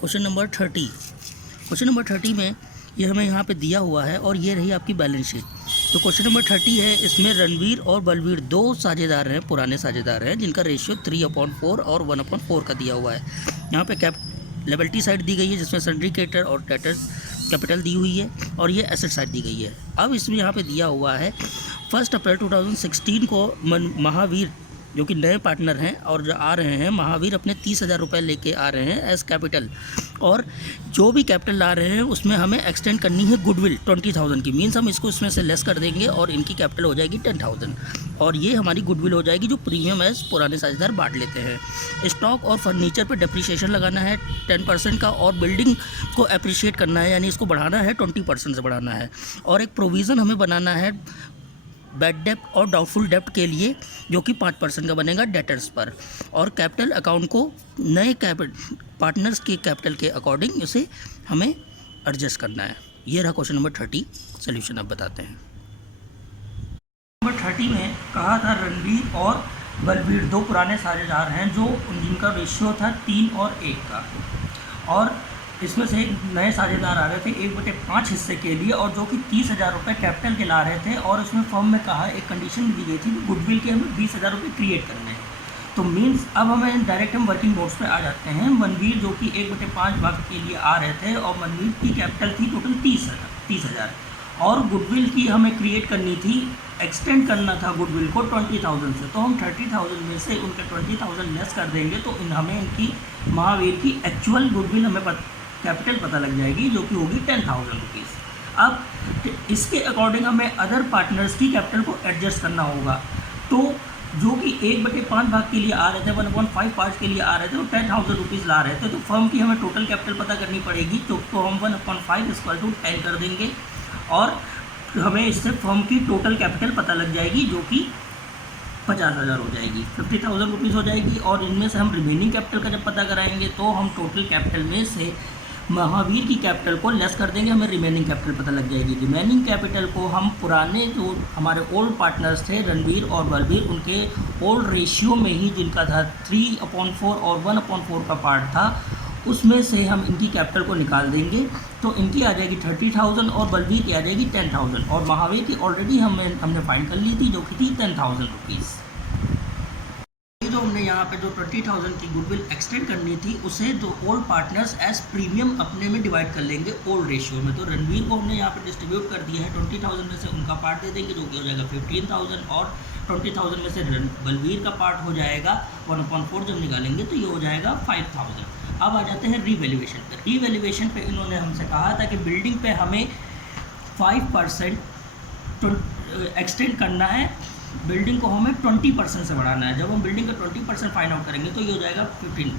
Question number 30। Question number 30 में ये हमें यहाँ पे दिया हुआ है और ये रही आपकी बैलेंस शीट। तो क्वेश्चन नंबर 30 है, इसमें रणवीर और बलवीर दो साझेदार हैं, पुराने साझेदार हैं, जिनका रेशियो 3/4 और 1/4 का दिया हुआ है। यहाँ पे लायबिलिटी साइड दी गई है जिसमें सन्ड्री क्रेडिटर और डेटर्स कैपिटल दी हुई है, और ये एसेट साइड दी गई है। अब इसमें यहाँ पे दिया हुआ है 1 अप्रैल 2016 को महावीर जो कि नए पार्टनर हैं और जो आ रहे हैं, महावीर अपने 30,000 रुपये लेके आ रहे हैं एज कैपिटल, और जो भी कैपिटल ला रहे हैं उसमें हमें एक्सटेंड करनी है गुडविल 20,000 की। मीन्स हम इसको इसमें से लेस कर देंगे और इनकी कैपिटल हो जाएगी 10,000, और ये हमारी गुडविल हो जाएगी जो प्रीमियम एज पुराने साझेदार बांट लेते हैं। स्टॉक और फर्नीचर पर डिप्रिसिएशन लगाना है 10% का, और बिल्डिंग को अप्रिशिएट करना है, यानी इसको बढ़ाना है 20% से बढ़ाना है। और एक प्रोविज़न हमें बनाना है बैड डेप्ट और डाउटफुल डेप्ट के लिए, जो कि 5% का बनेगा डेटर्स पर। और कैपिटल अकाउंट को नए पार्टनर्स के कैपिटल के अकॉर्डिंग उसे हमें एडजस्ट करना है। ये रहा क्वेश्चन नंबर 30। सोल्यूशन अब बताते हैं। नंबर 30 में कहा था रणवीर और बलवीर दो पुराने साझेदार हैं जो जिनका रेशियो था 3 और 1 का, और इसमें से नए साझेदार आ रहे थे 1/5 हिस्से के लिए, और जो कि 30,000 रुपये कैपिटल के ला रहे थे। और इसमें फर्म में कहा एक कंडीशन दी गई थी कि गुडविल के हमें 20,000 रुपये क्रिएट करने हैं। तो मीन्स अब हमें डायरेक्ट हम वर्किंग नोट्स पे आ जाते हैं। मनवीर जो कि 1/5 भाग के लिए आ रहे थे, और मनवीर की कैपिटल थी टोटल 30,000, और गुडविल की हमें क्रिएट करनी थी, एक्सटेंड करना था गुडविल को 20,000 से। तो हम 30,000 में से उनके 20,000 लेस कर देंगे, तो हमें इनकी महावीर की एक्चुअल गुडविल हमें कैपिटल पता लग जाएगी, जो कि होगी 10,000 रुपीज़। अब इसके अकॉर्डिंग हमें अदर पार्टनर्स की कैपिटल को एडजस्ट करना होगा। तो जो कि 1/5 भाग के लिए आ रहे थे, 1/5 पार्ट के लिए आ रहे थे, वो 10,000 रुपीज़ ला रहे थे। तो फर्म की हमें टोटल कैपिटल पता करनी पड़ेगी, तो हम 1/5 = 10 कर देंगे, और हमें इससे फर्म की टोटल कैपिटल पता लग जाएगी, जो कि 50,000 हो जाएगी, 50,000 रुपीज़ हो जाएगी। और इनमें से हम रिमेनिंग कैपिटल का जब पता कराएंगे तो हम टोटल कैपिटल में से महावीर की कैपिटल को लेस कर देंगे, हमें रिमेनिंग कैपिटल पता लग जाएगी। रिमेनिंग कैपिटल को हम पुराने जो हमारे ओल्ड पार्टनर्स थे रणवीर और बलवीर, उनके ओल्ड रेशियो में ही जिनका था 3/4 और 1/4 का पार्ट था, उसमें से हम इनकी कैपिटल को निकाल देंगे। तो इनकी आ जाएगी 30,000 और बलवीर की आ जाएगी 10,000, और महावीर की ऑलरेडी हमने फाइंड कर ली थी, जो कि थी 10,000 रुपीज़। जो हमने यहाँ पे जो 20,000 की गुडविल एक्सटेंड करनी थी, उसे जो ओल्ड पार्टनर्स एज प्रीमियम अपने में डिवाइड कर लेंगे ओल्ड रेशियो में। तो रणवीर को हमने यहाँ पे डिस्ट्रीब्यूट कर दिया है, 20,000 में से उनका पार्ट दे देंगे, जो कि हो जाएगा 15,000, और 20,000 में से बलवीर का पार्ट हो जाएगा 1/4 जब निकालेंगे तो ये हो जाएगा 5,000। अब आ जाते हैं रीवैल्यूएशन पर। रीवैल्यूएशन पे इन्होंने हमसे कहा था कि बिल्डिंग पे हमें 5% एक्सटेंड करना है, बिल्डिंग को हमें 20% से बढ़ाना है। जब हम बिल्डिंग का 20% फाइंड आउट करेंगे तो ये हो जाएगा 15,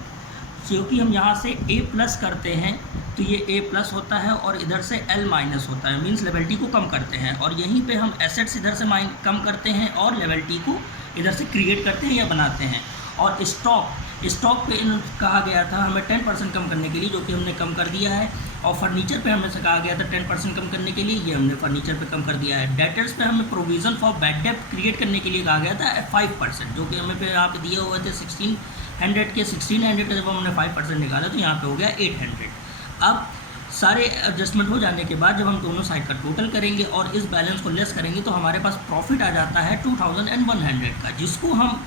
क्योंकि हम यहाँ से A+ करते हैं तो ये A+ होता है, और इधर से L- होता है, मींस लायबिलिटी को कम करते हैं, और यहीं पे हम एसेट्स इधर से कम करते हैं और लायबिलिटी को इधर से क्रिएट करते हैं या बनाते हैं। और स्टॉक पे कहा गया था हमें 10% कम करने के लिए, जो कि हमने कम कर दिया है। और फर्नीचर पे हमें से कहा गया था 10% कम करने के लिए, ये हमने फर्नीचर पे कम कर दिया है। डेटर्स पे हमें प्रोविज़न फॉर बैड डेप्ट क्रिएट करने के लिए कहा गया था 5%, जो कि हमें पे यहाँ पे दिए हुए थे 1600 का, जब हमने 5% निकाला तो यहाँ पे हो गया 800। अब सारे एडजस्टमेंट हो जाने के बाद जब हम दोनों साइड का टोटल करेंगे और इस बैलेंस को लेस करेंगे, तो हमारे पास प्रॉफिट आ जाता है 2,100 का, जिसको हम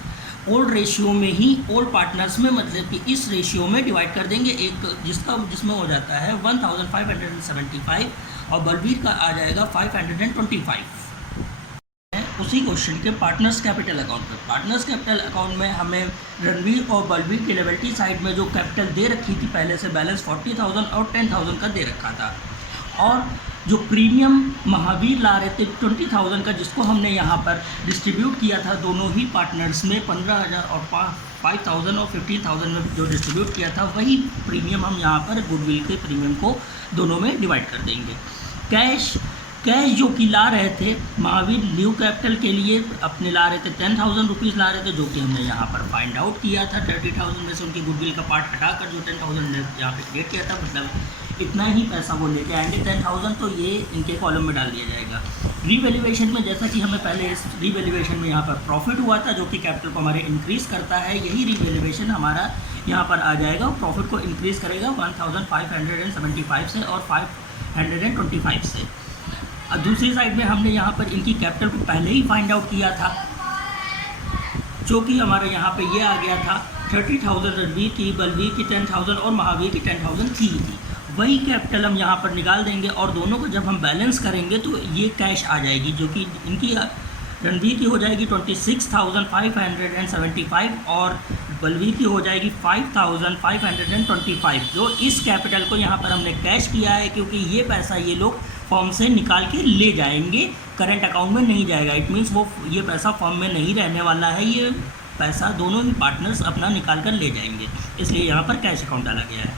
ओल्ड रेशियो में ही ओल्ड पार्टनर्स में, मतलब कि इस रेशियो में डिवाइड कर देंगे, एक जिसमें हो जाता है 1,575, और बलवीर का आ जाएगा 525। उसी क्वेश्चन के पार्टनर्स कैपिटल अकाउंट पर, पार्टनर्स कैपिटल अकाउंट में हमें रणवीर और बलवीर की लायबिलिटी साइड में जो कैपिटल दे रखी थी पहले से, बैलेंस 40,000 और 10,000 का दे रखा था, और जो प्रीमियम महावीर ला रहे थे 20,000 का, जिसको हमने यहाँ पर डिस्ट्रीब्यूट किया था दोनों ही पार्टनर्स में 15,000 और 5,000 और 15,000 में जो डिस्ट्रीब्यूट किया था, वही प्रीमियम हम यहाँ पर गुडविल के प्रीमियम को दोनों में डिवाइड कर देंगे। कैश कैश जो कि ला रहे थे महावीर न्यू कैपिटल के लिए अपने ला रहे थे 10,000 रुपीज़ ला रहे थे, जो कि हमने यहाँ पर फाइंड आउट किया था 30,000 में से उनकी गुडविल का पार्ट हटाकर जो 10,000 ने यहाँ पे क्रिएट किया था, मतलब इतना ही पैसा वो लेके आएंगे 10,000, तो ये इनके कॉलम में डाल दिया जाएगा। रीवैल्यूएशन में जैसा कि हमें पहले इस रीवैल्यूएशन में यहाँ पर प्रॉफिट हुआ था जो कि कैपिटल को हमारे इंक्रीज़ करता है, यही रीवैल्यूएशन हमारा यहाँ पर आ जाएगा और प्रॉफिट को इंक्रीज़ करेगा 1,575 से और 525 से। और दूसरी साइड में हमने यहाँ पर इनकी कैपिटल को पहले ही फाइंड आउट किया था, जो कि हमारे यहाँ पे ये आ गया था 30,000 रणवीर की, बलवीर की 10,000 और महावीर की 10,000 थी। वही कैपिटल हम यहाँ पर निकाल देंगे और दोनों को जब हम बैलेंस करेंगे तो ये कैश आ जाएगी, जो कि इनकी रणवीर की हो जाएगी 26,575 और बलवीर की हो जाएगी 5,525, जो इस कैपिटल को यहाँ पर हमने कैश किया है, क्योंकि ये पैसा ये लोग फॉर्म से निकाल के ले जाएंगे, करंट अकाउंट में नहीं जाएगा। इट मीन्स वो ये पैसा फॉर्म में नहीं रहने वाला है, ये पैसा दोनों ही पार्टनर्स अपना निकाल कर ले जाएंगे, इसलिए यहाँ पर कैश अकाउंट डाला गया है।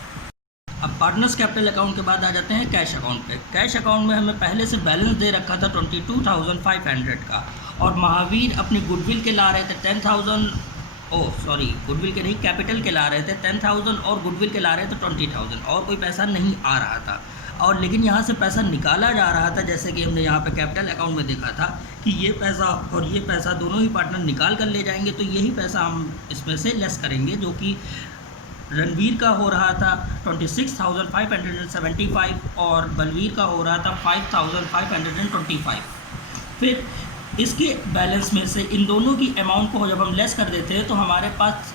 अब पार्टनर्स कैपिटल अकाउंट के बाद आ जाते हैं कैश अकाउंट पे। कैश अकाउंट में हमें पहले से बैलेंस दे रखा था 22,500 का, और महावीर अपनी गुडविल के ला रहे थे 10,000, गुडविल के नहीं कैपिटल के ला रहे थे 10,000 और गुडविल के ला रहे थे 20,000, और कोई पैसा नहीं आ रहा था, और लेकिन यहाँ से पैसा निकाला जा रहा था, जैसे कि हमने यहाँ पे कैपिटल अकाउंट में देखा था कि ये पैसा और ये पैसा दोनों ही पार्टनर निकाल कर ले जाएंगे, तो यही पैसा हम इसमें से लेस करेंगे, जो कि रणवीर का हो रहा था 26,575 और बलवीर का हो रहा था 5,525। फिर इसके बैलेंस में से इन दोनों की अमाउंट को जब हम लेस कर देते हैं तो हमारे पास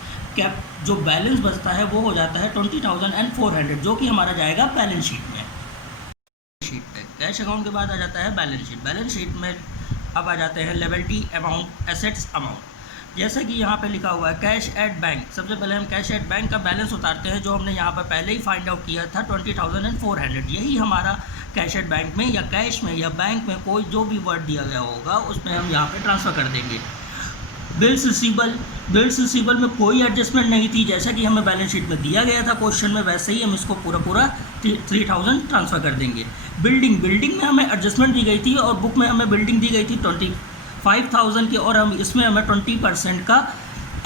जो बैलेंस बचता है वो हो जाता है 20,400, जो कि हमारा जाएगा बैलेंस शीट में। कैश अकाउंट के बाद आ जाता है बैलेंस शीट। बैलेंस शीट में अब आ जाते हैं लिएबिलिटी अमाउंट, एसेट्स अमाउंट। जैसे कि यहाँ पे लिखा हुआ है कैश एट बैंक। सबसे पहले हम कैश एट बैंक का बैलेंस उतारते हैं, जो हमने यहाँ पर पहले ही फाइंड आउट किया था 20,400। यही हमारा कैश एट बैंक में या कैश में या बैंक में कोई जो भी वर्ड दिया गया होगा उसमें हम यहाँ पे ट्रांसफ़र कर देंगे। बिल्स रिसीबल में कोई एडजस्टमेंट नहीं थी, जैसा कि हमें बैलेंस शीट में दिया गया था क्वेश्चन में, वैसे ही हम इसको पूरा 3,000 ट्रांसफ़र कर देंगे। बिल्डिंग में हमें एडजस्टमेंट दी गई थी और बुक में हमें बिल्डिंग दी गई थी 25,000 की, और हम इसमें हमें 20% का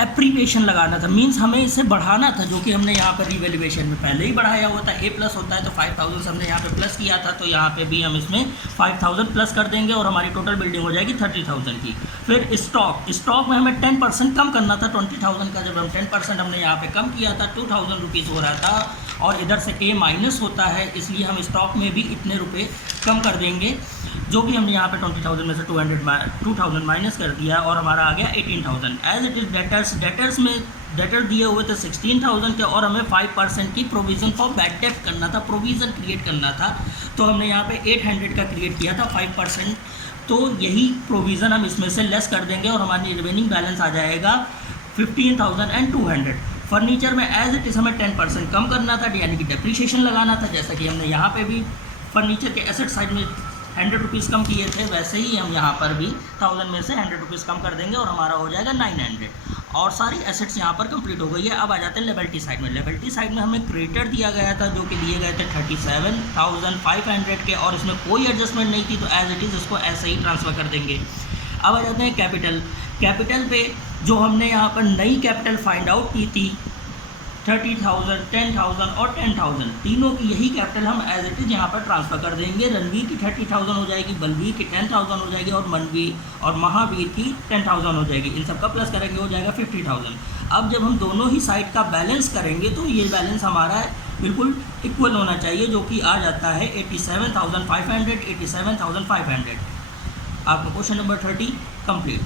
एप्रीविएशन लगाना था, मींस हमें इसे बढ़ाना था, जो कि हमने यहाँ पर रिवैल्यूएशन में पहले ही बढ़ाया हुआ था। ए प्लस होता है तो 5,000 से हमने यहाँ पे प्लस किया था, तो यहाँ पे भी हम इसमें 5,000 प्लस कर देंगे और हमारी टोटल बिल्डिंग हो जाएगी 30,000 की। फिर स्टॉक में हमें 10% कम करना था 20,000 का, जब हम 10% हमने यहाँ पे कम किया था 2,000 रुपीज़ हो रहा था, और इधर से ए माइनस होता है, इसलिए हम स्टॉक में भी इतने रुपये कम कर देंगे, जो कि हमने यहाँ पे 20,000 में से 2,000 माइनस कर दिया और हमारा आ गया 18,000। एज इट इज़ डेटर्स में डेटर दिए हुए थे 16,000 के, और हमें 5% की प्रोविज़न फॉर बैड डेट करना था, प्रोविज़न क्रिएट करना था, तो हमने यहाँ पे 800 का क्रिएट किया था 5%, तो यही प्रोविज़न हम इसमें से लेस कर देंगे और हमारी रिमेनिंग बैलेंस आ जाएगा 15,200। फर्नीचर में एज इट इज़ हमें 10% कम करना था, यानी कि डेप्रीशिएशन लगाना था, जैसा कि हमने यहाँ पे भी फर्नीचर के एसेट साइड में 100 रुपीज़ कम किए थे, वैसे ही हम यहाँ पर भी 1000 में से 100 रुपीज़ कम कर देंगे और हमारा हो जाएगा 900, और सारी एसेट्स यहाँ पर कंप्लीट हो गई है। अब आ जाते हैं लिएबिलिटी साइड में। लिएबिलिटी साइड में हमें क्रेडिटर दिया गया था, जो कि दिए गए थे 37,500 के, और इसमें कोई एडजस्टमेंट नहीं थी, तो एज इट इज़ इसको ऐसे ही ट्रांसफ़र कर देंगे। अब आ जाते हैं कैपिटल पे, जो हमने यहाँ पर नई कैपिटल फाइंड आउट की थी 30,000, 10,000 और 10,000, तीनों की यही कैपिटल हम एज इट इज़ यहाँ पर ट्रांसफ़र कर देंगे। रणवीर की 30,000 हो जाएगी, बलवीर की 10,000 हो जाएगी, और मनवीर और महावीर की 10,000 हो जाएगी। इन सब का प्लस करेंगे हो जाएगा 50,000। अब जब हम दोनों ही साइड का बैलेंस करेंगे तो ये बैलेंस हमारा बिल्कुल इक्वल होना चाहिए, जो कि आ जाता है 87,500, 87,500। आपका क्वेश्चन नंबर 30 कंप्लीट।